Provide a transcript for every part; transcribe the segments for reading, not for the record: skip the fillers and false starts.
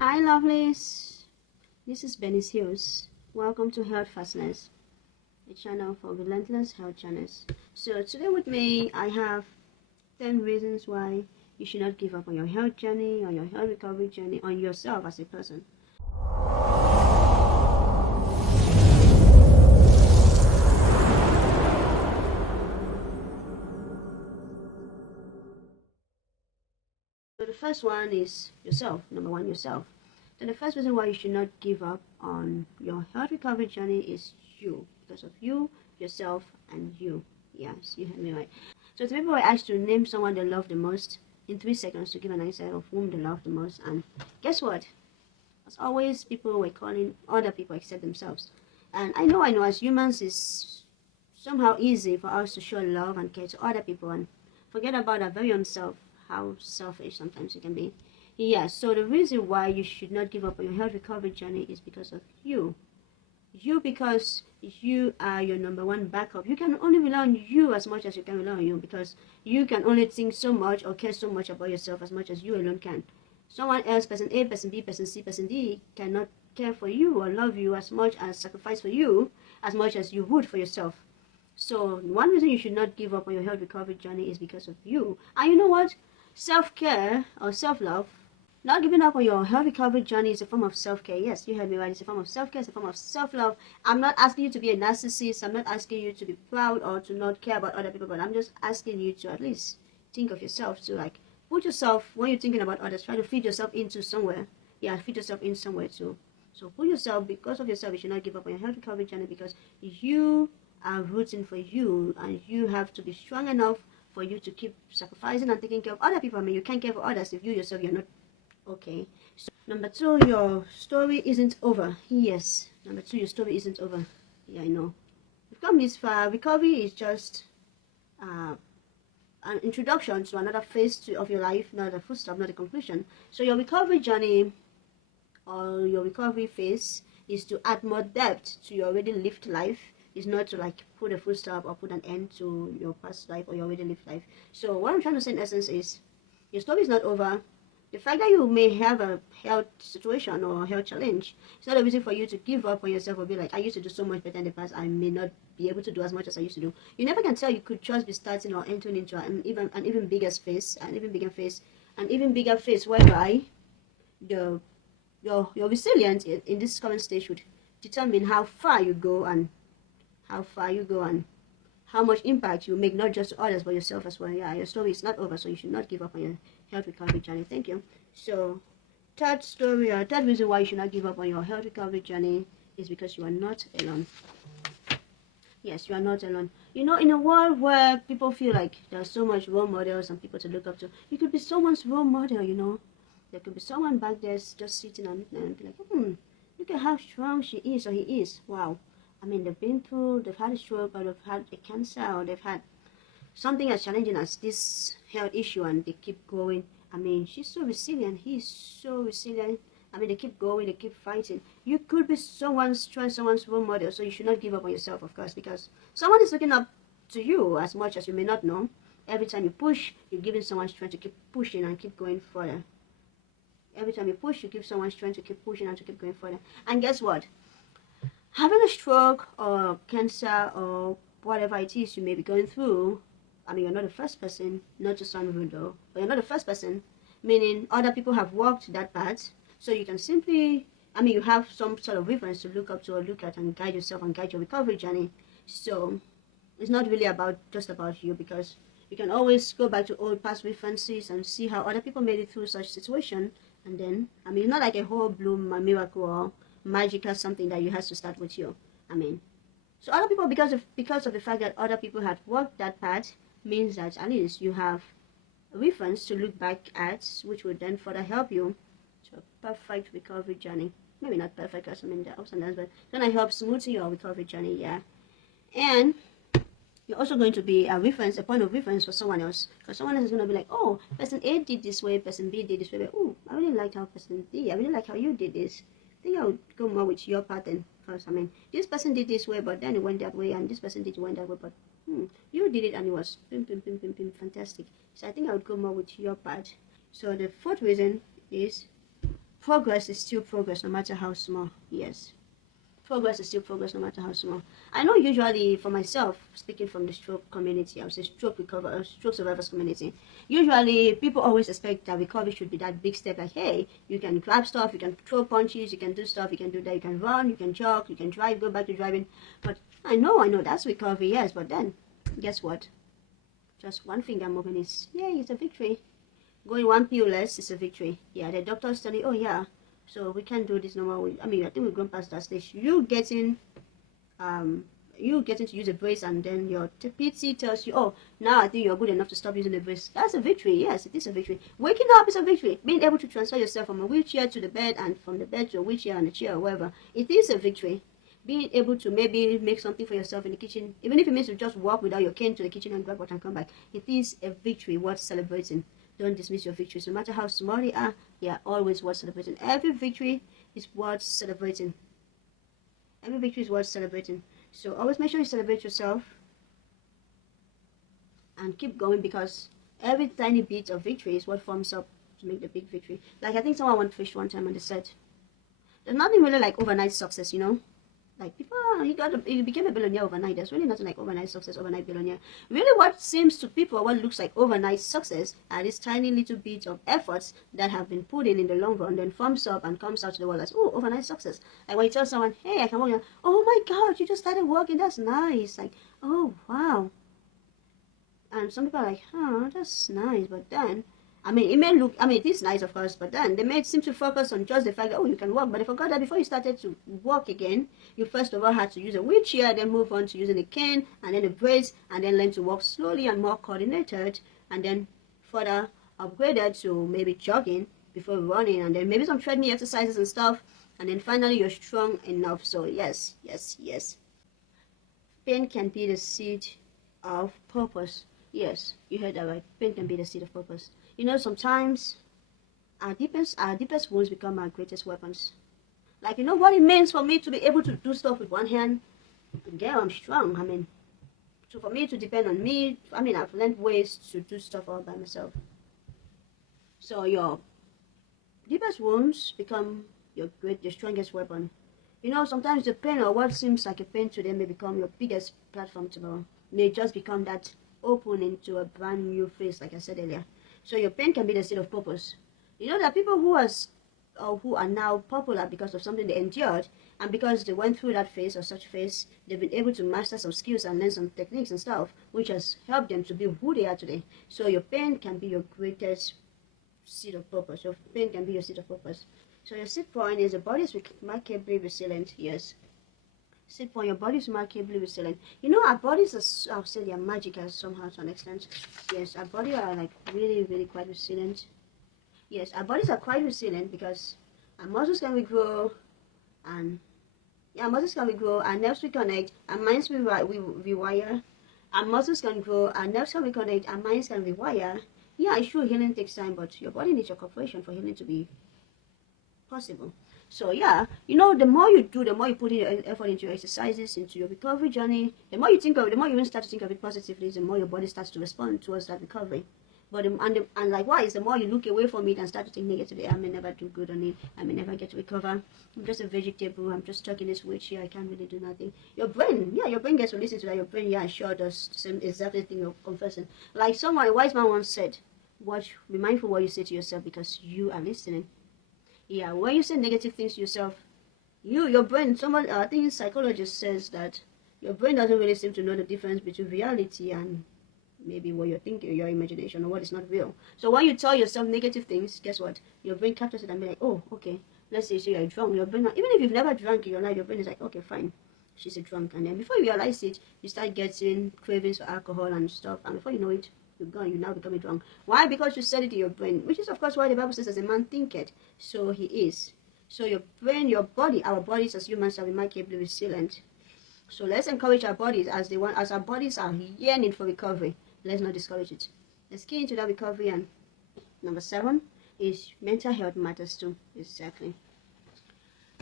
Hi, lovelies. This is Benny's Hills. Welcome to Health Fastness, a channel for relentless health channels. So today with me, I have 10 reasons why you should not give up on your health journey, on your health recovery journey, on yourself as a person. So the first one is yourself. Number one, yourself. So the first reason why you should not give up on your health recovery journey is you, because of you, yourself, and you. Yes, you heard me right. So the people were asked to name someone they love the most in 3 seconds to give an answer of whom they love the most, and guess what? As always, people were calling other people except themselves. And I know, as humans, it's somehow easy for us to show love and care to other people and forget about our very own self, how selfish sometimes it can be. Yes, so the reason why you should not give up on your health recovery journey is because of you. You, because you are your number one backup. You can only rely on you as much as you can rely on you, because you can only think so much or care so much about yourself as much as you alone can. Someone else, person A, person B, person C, person D, cannot care for you or love you as much as sacrifice for you as much as you would for yourself. So one reason you should not give up on your health recovery journey is because of you. And you know what? Self-care or self-love, not giving up on your health recovery journey is a form of self-care. Yes, you heard me right. It's a form of self-care. It's a form of self-love. I'm not asking you to be a narcissist. I'm not asking you to be proud or to not care about other people. But I'm just asking you to at least think of yourself. To like put yourself, when you're thinking about others, try to feed yourself into somewhere. Yeah, feed yourself in somewhere too. So put yourself, because of yourself, you should not give up on your health recovery journey, because you are rooting for you, and you have to be strong enough for you to keep sacrificing and taking care of other people. I mean, you can't care for others if you yourself, you're not okay. So number two, your story isn't over. Yes, number two, your story isn't over. Yeah, I know. We've come this far. Recovery is just uh, an introduction to another phase of your life, not a full stop, not a conclusion. So your recovery journey or your recovery phase is to add more depth to your already lived life. Is not to like put a full stop or put an end to your past life or your already lived life. So what I'm trying to say in essence is, your story is not over. The fact that you may have a health situation or a health challenge, it's not a reason for you to give up on yourself or be like, I used to do so much better in the past, I may not be able to do as much as I used to do. You never can tell. You could just be starting or entering into an even bigger space, an even bigger phase, an even bigger phase whereby the your resilience in this current stage would determine how far you go and how much impact you make, not just to others but yourself as well. Yeah, your story is not over, so you should not give up on your health recovery journey. Thank you. So third reason why you should not give up on your health recovery journey is because you are not alone. Yes, you are not alone. You know, in a world where people feel like there's so much role models and people to look up to, you could be someone's role model, you know. There could be someone back there just sitting and be like, look at how strong she is or he is. Wow. I mean, they've had a stroke, or they've had a cancer, or they've had something as challenging as this health issue, and they keep going. I mean, she's so resilient. He's so resilient. I mean, they keep going, they keep fighting. You could be someone's strength, someone's role model, so you should not give up on yourself, of course, because someone is looking up to you as much as you may not know. Every time you push, you're giving someone strength to keep pushing and keep going further. Every time you push, you give someone strength to keep pushing and to keep going further. And guess what? Having a stroke or cancer or whatever it is you may be going through, I mean, you're not the first person, not to sound rude though, but you're not the first person, meaning other people have walked that path, so you can simply, I mean, you have some sort of reference to look up to or look at and guide yourself and guide your recovery journey. So it's not really just about you, because you can always go back to old past references and see how other people made it through such situation. And then, I mean, not like a whole bloom miracle or magical something that you have to start with you. I mean, so other people, because of the fact that other people had walked that path, means that at least you have a reference to look back at, which would then further help you to a perfect recovery journey. Maybe not perfect, because I mean there are ups and downs, but it's gonna help smooth your recovery journey. Yeah, and you're also going to be a reference, a point of reference for someone else, because someone else is going to be like, oh, person A did this way, person B did this way. Oh, I really liked how person D, I really like how you did this. I think I would go more with your pattern, because I mean, this person did this way, but then it went that way, and this person did went that way, but you did it and it was fantastic. So I think I would go more with your part. So the fourth reason is progress is still progress no matter how small. Yes, progress is still progress no matter how small. I know usually for myself, speaking from the stroke community, I would say stroke survivors community, usually people always expect that recovery should be that big step, like, hey, you can grab stuff, you can throw punches, you can do stuff, you can do that, you can run, you can jog, you can drive, go back to driving. But I know that's recovery, yes, but then guess what? Just one finger moving is, yeah, it's a victory. Going one pill less is a victory. Yeah, the doctors tell you, oh yeah, so we can't do this no more. I mean, I think we've gone past that stage. You getting to use a brace, and then your PT tells you, oh, now I think you're good enough to stop using the brace. That's a victory. Yes, it is a victory. Waking up is a victory. Being able to transfer yourself from a wheelchair to the bed, and from the bed to a wheelchair and a chair or whatever, it is a victory. Being able to maybe make something for yourself in the kitchen, even if it means to just walk without your cane to the kitchen and grab water and come back, it is a victory worth celebrating. Don't dismiss your victories, no matter how small they are. They are always worth celebrating. Every victory is worth celebrating. Every victory is worth celebrating. So always make sure you celebrate yourself and keep going, because every tiny bit of victory is what forms up to make the big victory. Like, I think someone went fish one time and they said, there's nothing really like overnight success, you know? Like, people, he became a billionaire overnight. There's really nothing like overnight success, overnight billionaire. Really, what seems to people, what looks like overnight success, are these tiny little bits of efforts that have been put in the long run, then forms up and comes out to the world as, oh, overnight success. Like when you tell someone, hey, I can walk, oh my God, you just started walking, that's nice. Like, oh, wow. And some people are like, oh, that's nice, but then, I mean, it may look, I mean, it is nice, of course, but then they may seem to focus on just the fact that, oh, you can walk, but they forgot that before you started to walk again, you first of all had to use a wheelchair, then move on to using a cane, and then a brace, and then learn to walk slowly and more coordinated, and then further upgraded to maybe jogging before running, and then maybe some treadmill exercises and stuff, and then finally you're strong enough. So yes, yes, yes. Pain can be the seed of purpose. Yes, you heard that right. Pain can be the seed of purpose. You know, sometimes our deepest wounds become our greatest weapons. Like, you know what it means for me to be able to do stuff with one hand? Girl, I'm strong. I mean, so for me to depend on me, I mean, I've learned ways to do stuff all by myself. So your deepest wounds become your strongest weapon. You know, sometimes the pain or what seems like a pain to them may become your biggest platform to grow. May just become that opening to a brand new phase, like I said earlier. So your pain can be the seed of purpose. You know, there are people who are now popular because of something they endured, and because they went through that phase or such phase, they've been able to master some skills and learn some techniques and stuff, which has helped them to be who they are today. So your pain can be your greatest seed of purpose. Your pain can be your seed of purpose. So your seed point is the body is remarkably resilient. Yes. Seed point, your body is remarkably resilient. You know, our bodies are, I'll say, they are magical somehow to an extent. Yes, our bodies are like really, really quite resilient. Yes, our bodies are quite resilient because our muscles can regrow, and yeah, muscles can regrow, our nerves reconnect, our minds we rewire. Our muscles can grow, our nerves can reconnect, our minds can rewire. Yeah, sure, healing takes time, but your body needs your cooperation for healing to be possible. So yeah, you know, the more you do, the more you put in your effort into your exercises, into your recovery journey, the more you think of it, the more you even start to think of it positively, the more your body starts to respond towards that recovery. But and likewise, the more you look away from it and start to think negatively, I may never do good on it, I may never get to recover, I'm just a vegetable, I'm just stuck in this wheelchair, I can't really do nothing. Your brain, yeah, your brain gets to listen to that. Your brain, yeah, sure does the same exact thing you're confessing. Like someone, a wise man once said, be mindful what you say to yourself, because you are listening. Yeah, when you say negative things to yourself, your brain, someone, I think psychologist says that your brain doesn't really seem to know the difference between reality and maybe what you're thinking, your imagination, or what is not real. So when you tell yourself negative things, guess what? Your brain captures it and be like, oh, okay, let's say you're drunk. Your brain, even if you've never drunk in your life, your brain is like, okay, fine, she's a drunk. And then before you realize it, you start getting cravings for alcohol and stuff, and before you know it, you now become drunk. Why? Because you said it to your brain, which is of course why the Bible says, as a man thinketh, so he is. So your brain, your body, our bodies as humans are remarkably resilient. So let's encourage our bodies as our bodies are yearning for recovery. Let's not discourage it. Let's key into that recovery. And number 7 is mental health matters too. Exactly.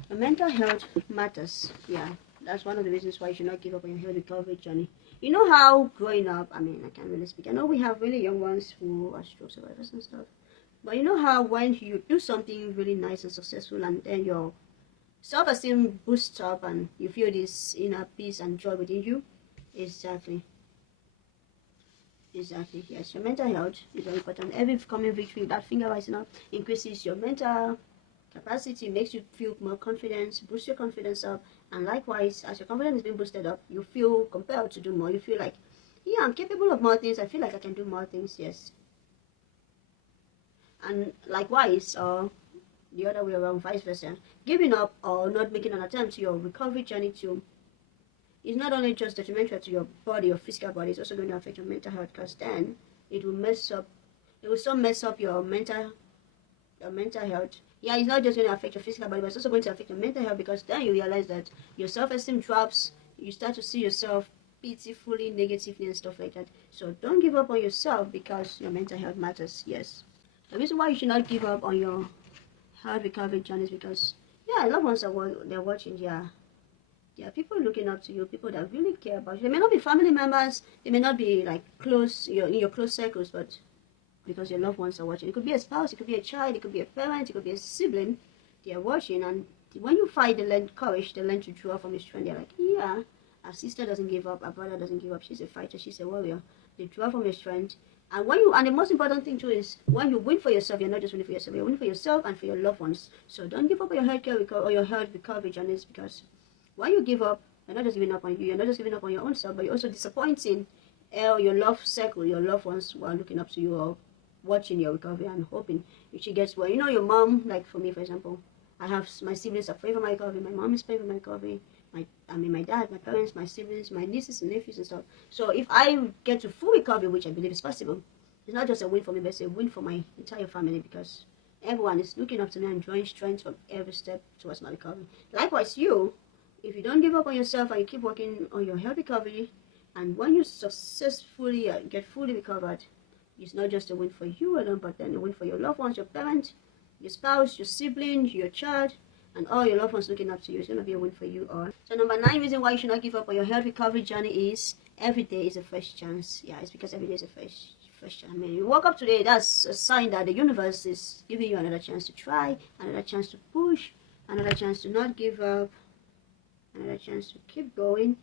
The mental health matters. Yeah, that's one of the reasons why you should not give up on your health recovery journey. You know how growing up, I mean, I can't really speak. I know we have really young ones who are stroke survivors and stuff. But you know how when you do something really nice and successful, and then your self-esteem boosts up and you feel this inner peace and joy within you? Exactly. Exactly, yes. Your mental health is very important. Every coming victory, that finger rising up, increases your mental capacity, makes you feel more confidence, boosts your confidence up, and likewise, as your confidence is being boosted up, you feel compelled to do more. You feel like, yeah, I'm capable of more things. I feel like I can do more things, yes. And likewise, or the other way around, vice versa, giving up or not making an attempt to your recovery journey too is not only just detrimental to your body, your physical body, it's also going to affect your mental health, because then it will mess up your mental health. Yeah, it's not just going to affect your physical body, but it's also going to affect your mental health, because then you realize that your self-esteem drops, you start to see yourself pitifully, negatively, and stuff like that. So don't give up on yourself because your mental health matters, yes. The reason why you should not give up on your health recovery journey is because, yeah, loved ones they're watching, yeah. There are people looking up to you, people that really care about you. They may not be family members, they may not be like close, in your close circles, but because your loved ones are watching. It could be a spouse, it could be a child, it could be a parent, it could be a sibling. They are watching, and when you fight, they learn courage, they learn to draw from your strength. They're like, yeah, our sister doesn't give up, our brother doesn't give up. She's a fighter, she's a warrior. They draw from your strength. And and the most important thing too is when you win for yourself, you're not just winning for yourself, you're winning for yourself and for your loved ones. So don't give up on your health recovery journeys, because when you give up, you're not just giving up on you, you're not just giving up on your own self, but you're also disappointing your love circle, your loved ones who are looking up to you or watching your recovery and hoping if she gets well. You know, your mom, like for me, for example, I have my siblings are praying for my recovery, my mom is praying for my recovery, my dad, my parents, my siblings, my nieces and nephews and stuff. So if I get to full recovery, which I believe is possible, it's not just a win for me, but it's a win for my entire family, because everyone is looking up to me and drawing strength from every step towards my recovery. Likewise, if you don't give up on yourself and you keep working on your health recovery, and when you successfully get fully recovered, it's not just a win for you alone, but then a win for your loved ones, your parents, your spouse, your siblings, your child, and all your loved ones looking up to you. It's going to be a win for you all. So number 9 reason why you should not give up on your health recovery journey is every day is a fresh chance. Yeah, it's because every day is a fresh chance. I mean, you woke up today, that's a sign that the universe is giving you another chance to try, another chance to push, another chance to not give up, another chance to keep going,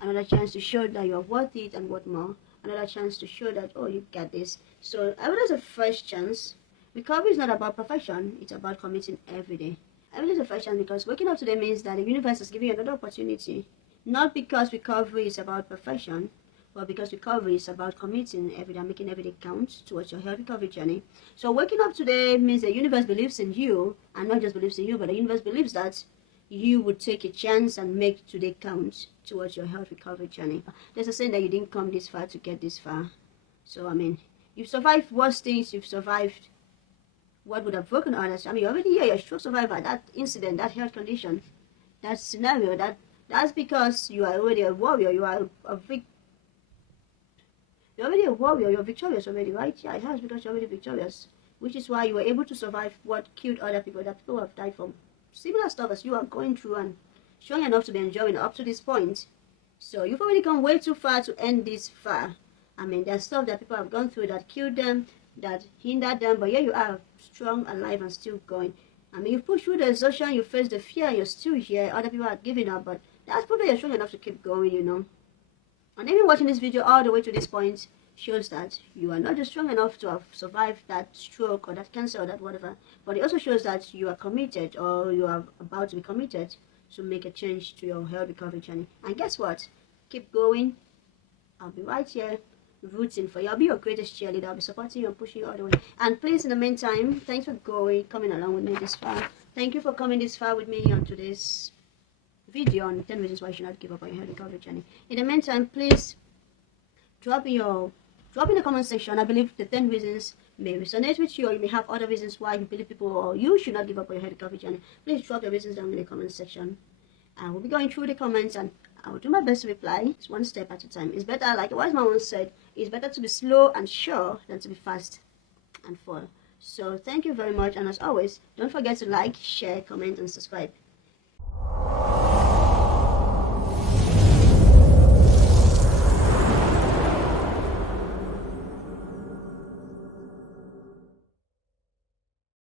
another chance to show that you're worth it and what more, another chance to show that, oh, you got this. So every day is a fresh chance. Recovery is not about perfection, it's about committing every day. Every day is a fresh chance, because waking up today means that the universe is giving you another opportunity. Not because recovery is about perfection, but because recovery is about committing every day, making every day count towards your health recovery journey. So waking up today means the universe believes in you, and not just believes in you, but the universe believes that you would take a chance and make today count towards your health recovery journey. There's a saying that you didn't come this far to get this far. So, I mean, you've survived worse things, you've survived what would have broken others. I mean, you're already here, you're a stroke survivor, that incident, that health condition, that scenario, that's because you are already a warrior, you're already a warrior, you're victorious already, right? Yeah, it has, because you're already victorious, which is why you were able to survive what killed other people, that people have died from similar stuff as you are going through and strong enough to be enjoying up to this point. So you've already come way too far to end this far. I mean, there's stuff that people have gone through that killed them, that hindered them, but here you are, strong, alive, and still going. I mean, you've pushed through the exhaustion, you faced the fear, you're still here. Other people are giving up, but that's probably you're strong enough to keep going, you know. And even watching this video all the way to this point shows that you are not just strong enough to have survived that stroke or that cancer or that whatever, but it also shows that you are committed, or you are about to be committed to make a change to your health recovery journey. And guess what? Keep going. I'll be right here rooting for you. I'll be your greatest cheerleader. I'll be supporting you and pushing you all the way. And please, in the meantime, thanks for coming along with me this far. Thank you for coming this far with me on today's video on 10 reasons why you should not give up on your health recovery journey. In the meantime, please drop in the comment section. I believe the 10 reasons may resonate with you, or you may have other reasons why you believe people or you should not give up on your health recovery journey. Please drop your reasons down in the comment section. And we'll be going through the comments, and I will do my best to reply. It's one step at a time. It's better, like a wise man once said, it's better to be slow and sure than to be fast and fall. So thank you very much, and as always, don't forget to like, share, comment, and subscribe.